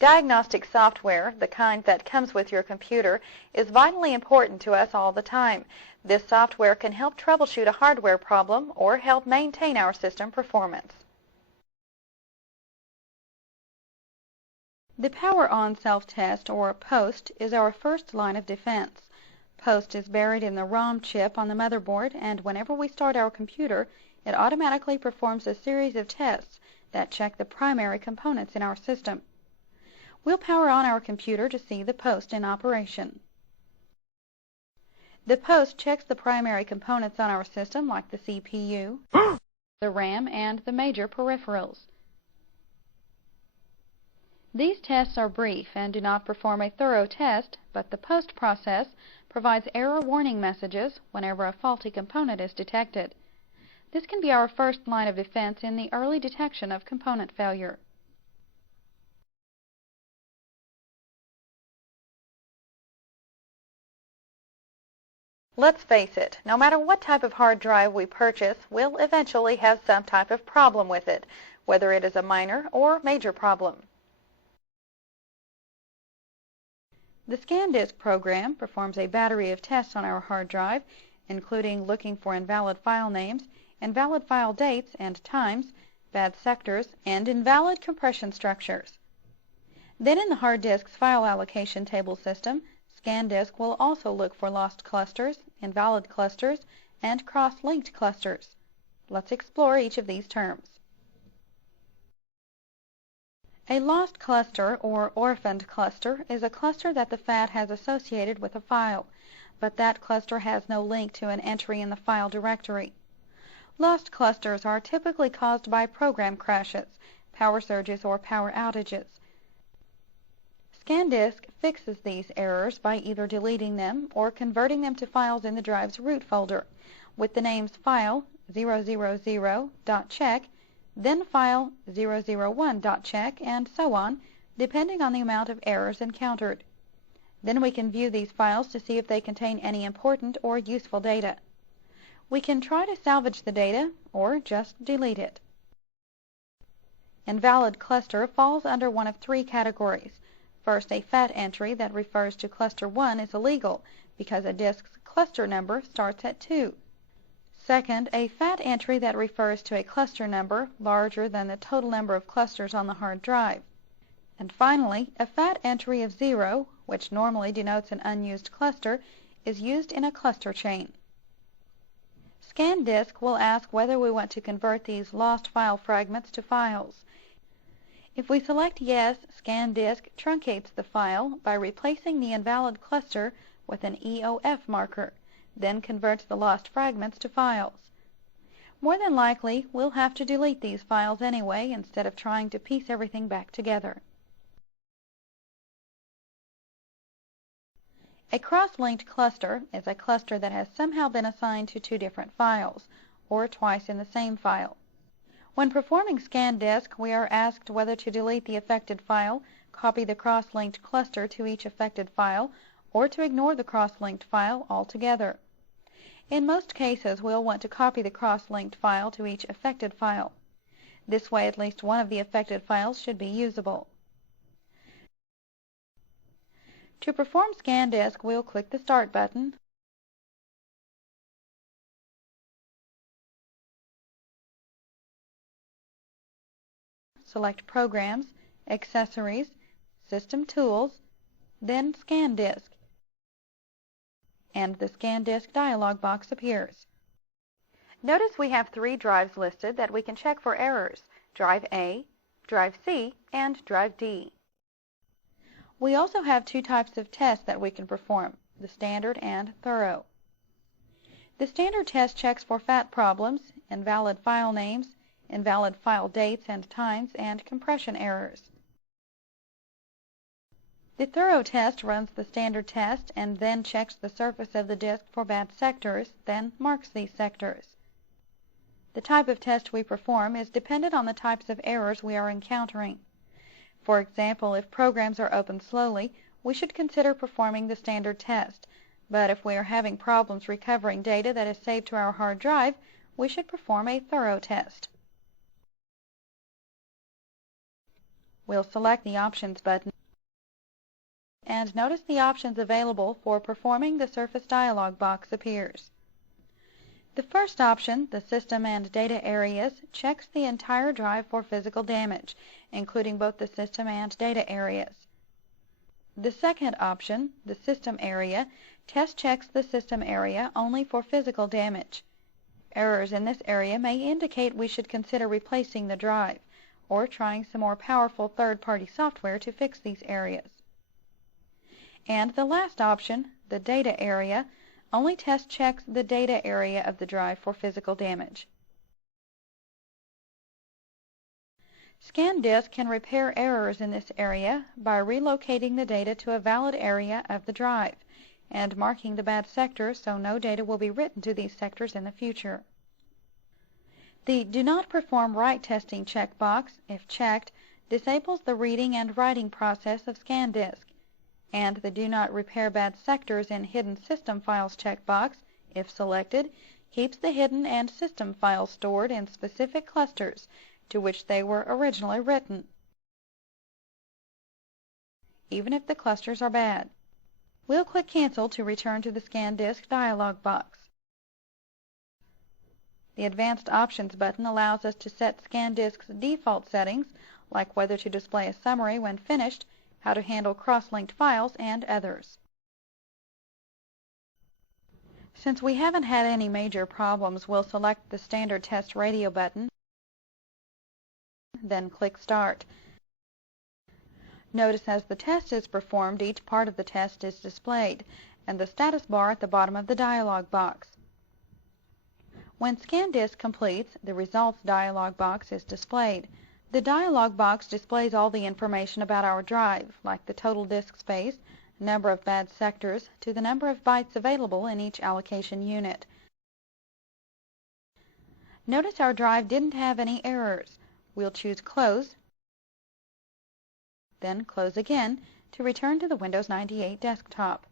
Diagnostic software, the kind that comes with your computer, is vitally important to us all the time. This software can help troubleshoot a hardware problem or help maintain our system performance. The power-on self-test, or POST, is our first line of defense. POST is buried in the ROM chip on the motherboard, and whenever we start our computer, it automatically performs a series of tests that check the primary components in our system. We'll power on our computer to see the POST in operation. The POST checks the primary components on our system, like the CPU, the RAM, and the major peripherals. These tests are brief and do not perform a thorough test, but the POST process provides error warning messages whenever a faulty component is detected. This can be our first line of defense in the early detection of component failure. Let's face it, no matter what type of hard drive we purchase, we'll eventually have some type of problem with it, whether it is a minor or major problem. The ScanDisk program performs a battery of tests on our hard drive, including looking for invalid file names, invalid file dates and times, bad sectors, and invalid compression structures. Then in the hard disk's file allocation table system, ScanDisk will also look for lost clusters, invalid clusters, and cross-linked clusters. Let's explore each of these terms. A lost cluster, or orphaned cluster, is a cluster that the FAT has associated with a file, but that cluster has no link to an entry in the file directory. Lost clusters are typically caused by program crashes, power surges, or power outages. ScanDisk fixes these errors by either deleting them or converting them to files in the drive's root folder, with the names file 000.check, then file 001.check, and so on, depending on the amount of errors encountered. Then we can view these files to see if they contain any important or useful data. We can try to salvage the data or just delete it. Invalid cluster falls under one of three categories. First, a FAT entry that refers to cluster 1 is illegal because a disk's cluster number starts at 2. Second, a FAT entry that refers to a cluster number larger than the total number of clusters on the hard drive. And finally, a FAT entry of 0, which normally denotes an unused cluster, is used in a cluster chain. ScanDisk will ask whether we want to convert these lost file fragments to files. If we select yes, ScanDisk truncates the file by replacing the invalid cluster with an EOF marker, then converts the lost fragments to files. More than likely, we'll have to delete these files anyway instead of trying to piece everything back together. A cross-linked cluster is a cluster that has somehow been assigned to two different files, or twice in the same file. When performing ScanDisk, we are asked whether to delete the affected file, copy the cross-linked cluster to each affected file, or to ignore the cross-linked file altogether. In most cases, we'll want to copy the cross-linked file to each affected file. This way, at least one of the affected files should be usable. To perform ScanDisk, we'll click the Start button, select Programs, Accessories, System Tools, then ScanDisk, and the ScanDisk dialog box appears. Notice we have three drives listed that we can check for errors: Drive A, Drive C, and Drive D. We also have two types of tests that we can perform, the standard and thorough. The standard test checks for FAT problems, invalid file names, invalid file dates and times, and compression errors. The thorough test runs the standard test and then checks the surface of the disk for bad sectors, then marks these sectors. The type of test we perform is dependent on the types of errors we are encountering. For example, if programs are opened slowly, we should consider performing the standard test, but if we are having problems recovering data that is saved to our hard drive, we should perform a thorough test. We'll select the Options button and notice the options available for performing the Surface dialog box appears. The first option, the System and Data Areas, checks the entire drive for physical damage, including both the system and data areas. The second option, the System Area, test checks the system area only for physical damage. Errors in this area may indicate we should consider replacing the drive, or trying some more powerful third-party software to fix these areas. And the last option, the Data Area, only test checks the data area of the drive for physical damage. ScanDisk can repair errors in this area by relocating the data to a valid area of the drive and marking the bad sectors so no data will be written to these sectors in the future. The Do Not Perform Write Testing checkbox, if checked, disables the reading and writing process of ScanDisk, and the Do Not Repair Bad Sectors in Hidden System Files checkbox, if selected, keeps the hidden and system files stored in specific clusters to which they were originally written, even if the clusters are bad. We'll click Cancel to return to the ScanDisk dialog box. The Advanced Options button allows us to set ScanDisk's default settings, like whether to display a summary when finished, how to handle cross-linked files, and others. Since we haven't had any major problems, we'll select the Standard Test Radio button, then click Start. Notice as the test is performed, each part of the test is displayed, and the status bar at the bottom of the dialog box. When ScanDisk completes, the Results dialog box is displayed. The dialog box displays all the information about our drive, like the total disk space, number of bad sectors, to the number of bytes available in each allocation unit. Notice our drive didn't have any errors. We'll choose Close, then Close again to return to the Windows 98 desktop.